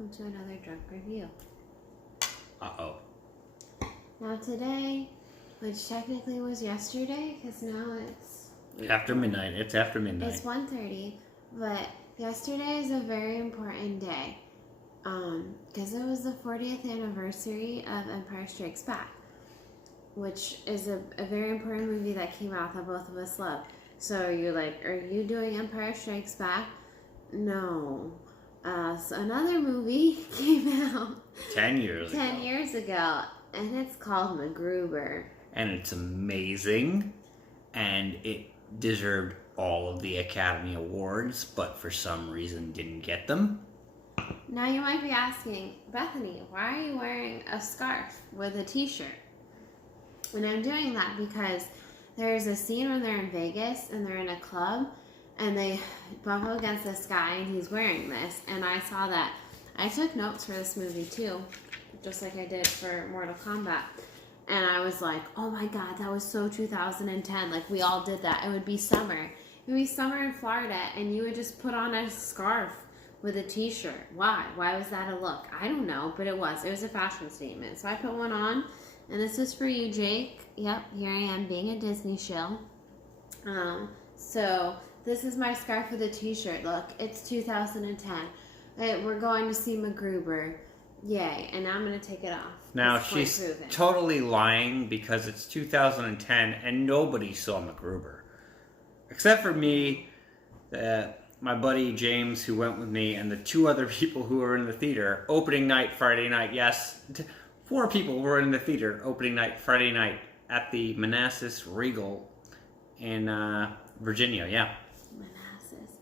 welcome to another drunk review. Uh-oh. Now today, which technically was yesterday, because now it's... After midnight. It's after midnight. It's 1:30, but yesterday is a very important day, because it was the 40th anniversary of Empire Strikes Back, which is a very important movie that came out that both of us love. So you're like, are you doing Empire Strikes Back? No. So another movie came out 10 years ago. 10 years ago, and it's called MacGruber. And it's amazing, and it deserved all of the Academy Awards, but for some reason didn't get them. Now you might be asking, Bethany, why are you wearing a scarf with a t-shirt? And I'm doing that because there's a scene when they're in Vegas and they're in a club and they bump up against this guy and he's wearing this, and I saw that. I took notes for this movie too, just like I did for Mortal Kombat. And I was like, oh my god, that was so 2010. Like, we all did that. It would be summer. It would be summer in Florida, and you would just put on a scarf with a t-shirt. Why? Why was that a look? I don't know, but it was. It was a fashion statement. So I put one on, and this is for you, Jake. Yep, here I am being a Disney shill. So this is my scarf with a t-shirt. Look, it's 2010. We're going to see MacGruber. Yay, and now I'm going to take it off. Now, she's totally lying because it's 2010 and nobody saw MacGruber. Except for me, my buddy James, who went with me, and the two other people who were in the theater. Opening night, Friday night, yes. 4 people were in the theater opening night, Friday night, at the Manassas Regal in Virginia, yeah. Manassas.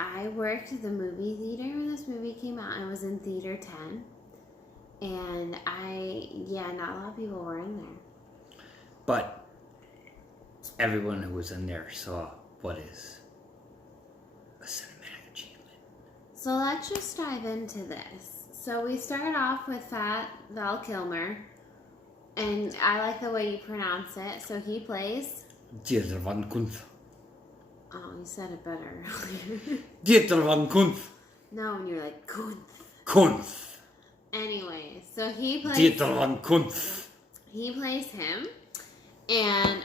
I worked at the movie theater when this movie came out. I was in Theater 10. And not a lot of people were in there. But everyone who was in there saw what is a cinematic achievement. So let's just dive into this. So we start off with Fat Val Kilmer. And I like the way you pronounce it. So he plays... Dieter van Kuntz. Oh, you said it better. Dieter van Kuntz. No, when you're like, Kuntz. Kuntz. Anyway, so he plays... Dieter van Kuntz. He plays him. And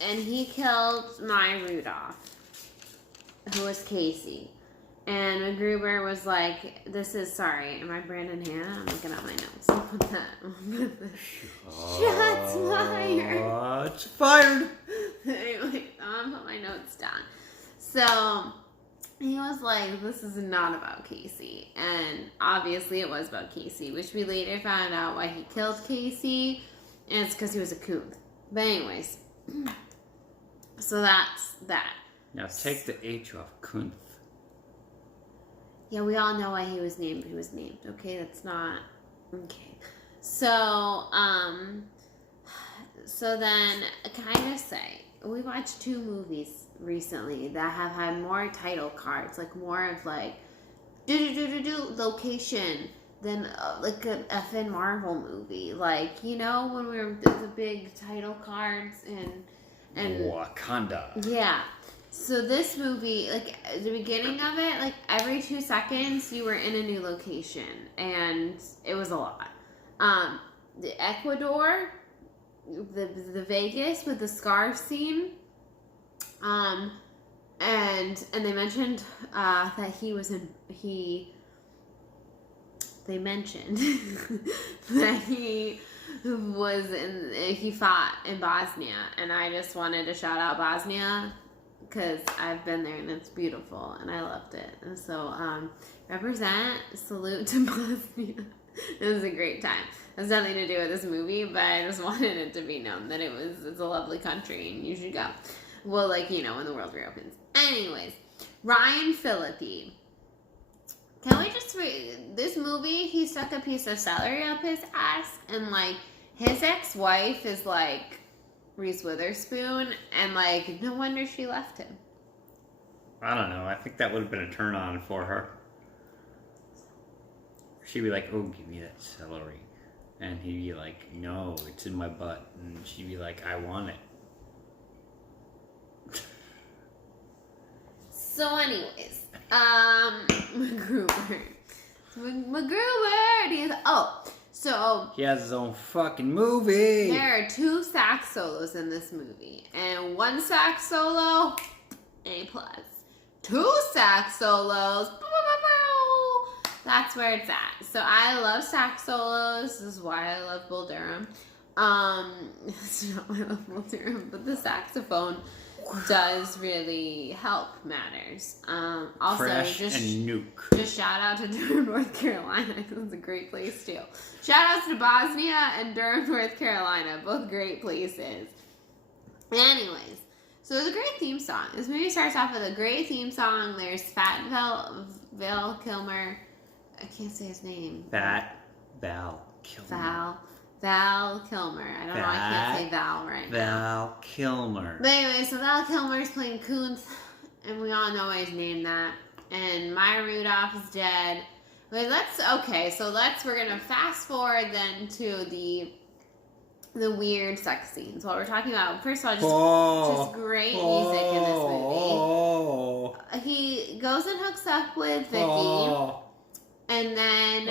he killed Maya Rudolph, who was Casey. And MacGruber was like, this is, sorry, am I Brandon Hannah? I'm looking at my notes. I'll put that. Shots fired. Shots fired. Anyway, I'm going to put my notes down. So, he was like, this is not about Casey. And obviously it was about Casey, which we later found out why he killed Casey. And it's because he was a coon. But anyways, so that's that. Now take the H off, Kuntz. Yeah, we all know why he was named. He was named. Okay, that's not... Okay. So then, can I just say, we watched 2 movies recently that have had more title cards, like more of like, location than like an effing Marvel movie. Like, you know, when we were the big title cards and Wakanda. Yeah. So this movie, like, at the beginning of it, like, every 2 seconds, you were in a new location, and it was a lot. The Ecuador, the Vegas with the scarf scene, and they mentioned, that they mentioned that he fought in Bosnia, and I just wanted to shout out Bosnia, because I've been there and it's beautiful and I loved it. And so, represent, salute to Bosnia. It was a great time. It has nothing to do with this movie, but I just wanted it to be known that it's a lovely country and you should go. Well, like, you know, when the world reopens. Anyways, Ryan Phillippe. Can we just this movie, he stuck a piece of celery up his ass, and like, his ex-wife is like Reese Witherspoon, and like, no wonder she left him. I don't know. I think that would have been a turn on for her. She'd be like, oh, give me that celery. And he'd be like, no, it's in my butt. And she'd be like, I want it. So anyways, MacGruber. MacGruber. And he's, so he has his own fucking movie. there are 2 sax solos in this movie, and 1 sax solo, A+. 2 sax solos, that's where it's at. So I love sax solos. This is why I love Bull Durham. It's not why I love Bull Durham, but the saxophone does really help matters. Also, Crash just and nuke. Just shout out to Durham, North Carolina. It's a great place too. Shout outs to Bosnia and Durham, North Carolina. Both great places. Anyways, so it's a great theme song. This movie starts off with a great theme song. There's Fat Val Kilmer. I can't say his name. Fat Val Kilmer. Val Kilmer. I don't know. I can't say Val right now. Val Kilmer. But anyway, so Val Kilmer's playing Kuntz, and we all know why he's named that. And Maya Rudolph is dead. But we're gonna fast forward then to the weird sex scenes. What we're talking about, first of all, just great music in this movie. He goes and hooks up with Vicky, and then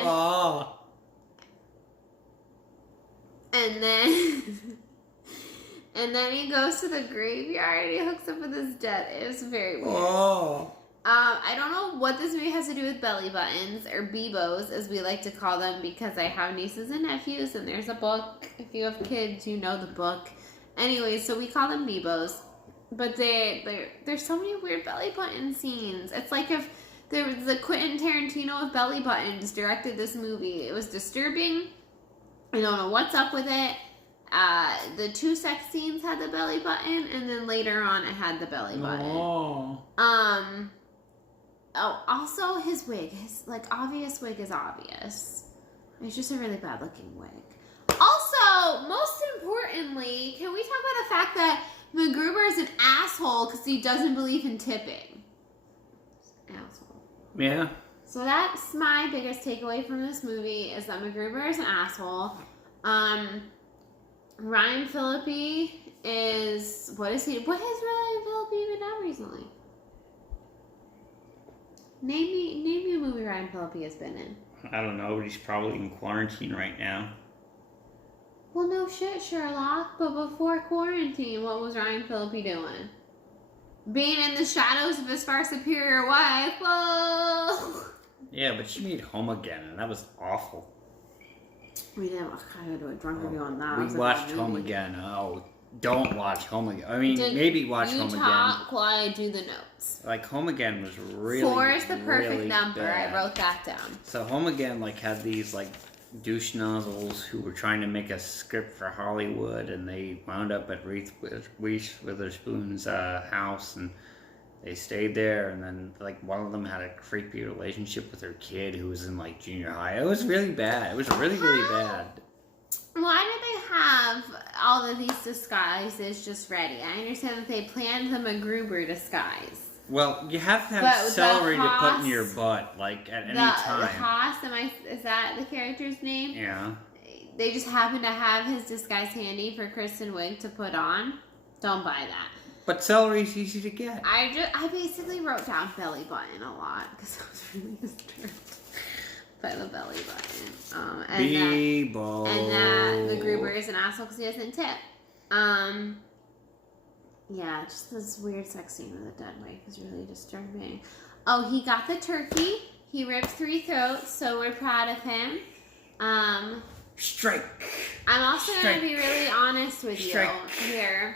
and then he goes to the graveyard and he hooks up with his dead. It was very weird. I don't know what this movie has to do with belly buttons, or Bebos as we like to call them, because I have nieces and nephews, and there's a book. If you have kids, you know the book. Anyway, so we call them Bebos. But there's so many weird belly button scenes. It's like if there was the Quentin Tarantino of belly buttons directed this movie. It was disturbing. I don't know what's up with it. The 2 sex scenes had the belly button, and then later on it had the belly button. Also his wig, his obvious wig is obvious. It's just a really bad looking wig. Also, most importantly, can we talk about the fact that MacGruber is an asshole because he doesn't believe in tipping? Asshole. Yeah. So that's my biggest takeaway from this movie, is that MacGruber is an asshole. Ryan Phillippe is, what has Ryan Phillippe even done recently? Name me a movie Ryan Phillippe has been in. I don't know, but he's probably in quarantine right now. Well, no shit, Sherlock. But before quarantine, what was Ryan Phillippe doing? Being in the shadows of his far superior wife. Whoa! Yeah, but she made Home Again, and that was awful. We didn't. I gotta do a drunk review on that. We watched Home Again. Oh, don't watch Home Again. I mean, maybe watch Home Again. You talk while I do the notes. Home Again was really 4 is the perfect really number. bad. I wrote that down. So Home Again had these douche nozzles who were trying to make a script for Hollywood, and they wound up at Reese Witherspoon's house, and they stayed there, and then one of them had a creepy relationship with her kid who was in junior high. It was really bad. It was really, really bad. Why did they have all of these disguises just ready? I understand that they planned the MacGruber disguise. Well, you have to have celery to put in your butt, at any time. The Haas, is that the character's name? Yeah. They just happen to have his disguise handy for Kristen Wiig to put on. Don't buy that. But celery's easy to get. I basically wrote down belly button a lot because I was really disturbed by the belly button. And that MacGruber is an asshole because he doesn't tip. Yeah, just this weird sex scene with a dead wife is really disturbing. Oh, he got the turkey. He ripped 3 throats, so we're proud of him. Strike. I'm also going to be really honest with you here.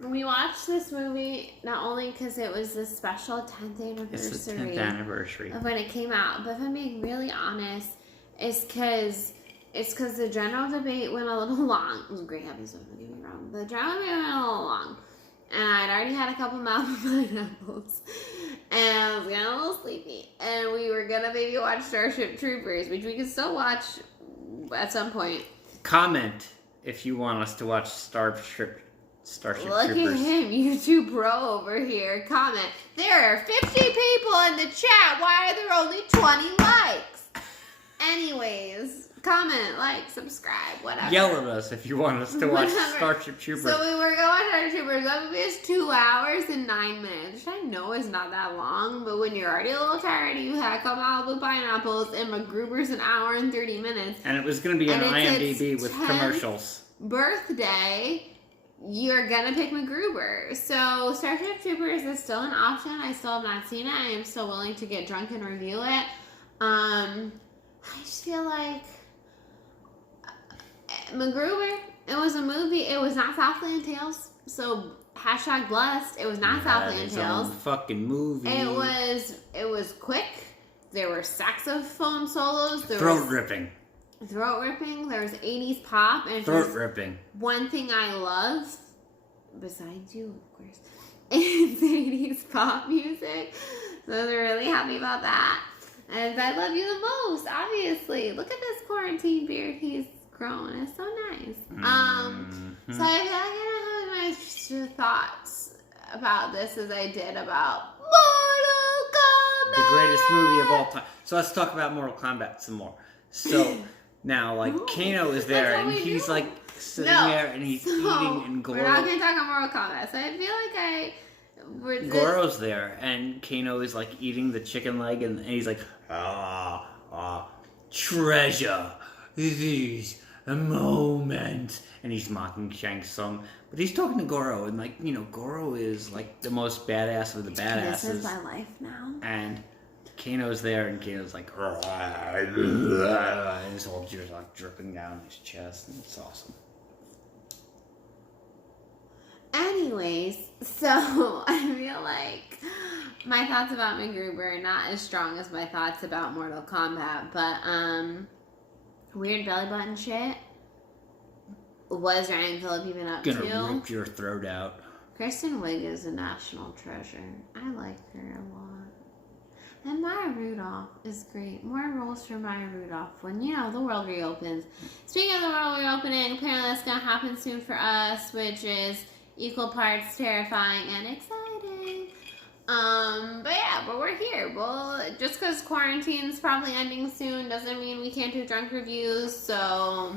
We watched this movie not only because it was the special 10th anniversary. It's the 10th anniversary of when it came out, but if I'm being really honest, it's because the general debate went a little long. It was a great episode, don't get me wrong. The general debate went a little long. And I'd already had a couple mouthful pineapples. And I was getting a little sleepy. And we were going to maybe watch Starship Troopers, which we can still watch at some point. Comment if you want us to watch Starship Troopers. Look at him, YouTube bro over here. Comment. There are 50 people in the chat. Why are there only 20 likes? Anyways, Comment, like, subscribe, whatever. Yell at us if you want us to watch Whatever. Starship Troopers. So we were going to watch Starship Troopers. That movie is 2 hours and 9 minutes, which I know is not that long, but when you're already a little tired, you had a couple Malibu pineapples, and MacGruber's an hour and 30 minutes. And it was going to be on IMDb with commercials. Birthday, you're gonna pick MacGruber. So Starship Troopers is still an option. I still have not seen it. I am still willing to get drunk and review it. I just feel like MacGruber, it was a movie. It was not Southland Tales. So hashtag blessed. It was not Southland Tales. Fucking movie. It was quick. There were saxophone solos. Throat ripping. Throat ripping. There was 80s pop. And Throat ripping. One thing I love, besides you, of course, is 80s pop music. So I was really happy about that. And I love you the most, obviously. Look at this quarantine beard he's growing. It's so nice. So I feel like I don't have as much thoughts about this as I did about Mortal Kombat. The greatest movie of all time. So let's talk about Mortal Kombat some more. So now, like, Kano is there, and he's like sitting there, and he's eating, and We're not going to talk about Mortal Kombat. So I feel like Goro's there, and Kano is like eating the chicken leg, and he's like, treasure, this is a moment, and he's mocking Shang Tsung, but he's talking to Goro, and like, you know, Goro is like the most badass of the badasses. This is my life now. And Kano's there, and Kano's like, and his whole tears like dripping down his chest, and it's awesome. Anyways, so I feel like my thoughts about MacGruber are not as strong as my thoughts about Mortal Kombat, but weird belly button shit. What is Ryan Phillip even up to? Gonna rip your throat out. Kristen Wiig is a national treasure. I like her a lot. And Maya Rudolph is great. More roles for Maya Rudolph when, you know, the world reopens. Speaking of the world reopening, apparently that's going to happen soon for us, which is equal parts terrifying and exciting. But we're here. Well, just because quarantine's probably ending soon doesn't mean we can't do drunk reviews, so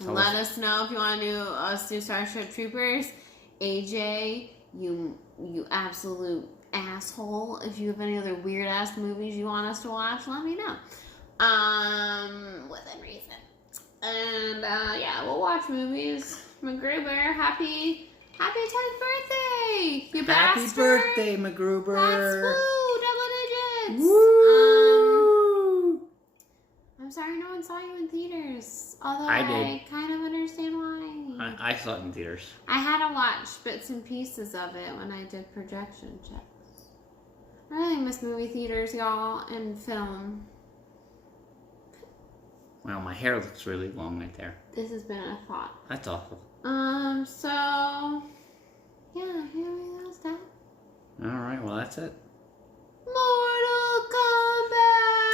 let us know if you want to do us do Starship Troopers. AJ, you absolute asshole. If you have any other weird ass movies you want us to watch, let me know. Within reason. And we'll watch movies. MacGruber, happy 10th birthday! You Happy bastard! birthday, MacGruber! That's woo! Double digits! Woo! I'm sorry no one saw you in theaters. Although I I kind of understand why. I saw it in theaters. I had to watch bits and pieces of it when I did projection checks. I really miss movie theaters, y'all, and film. Wow, my hair looks really long right there. This has been a thought. That's awful. Yeah, here we go, Dad. Alright, well, that's it. Mortal Kombat!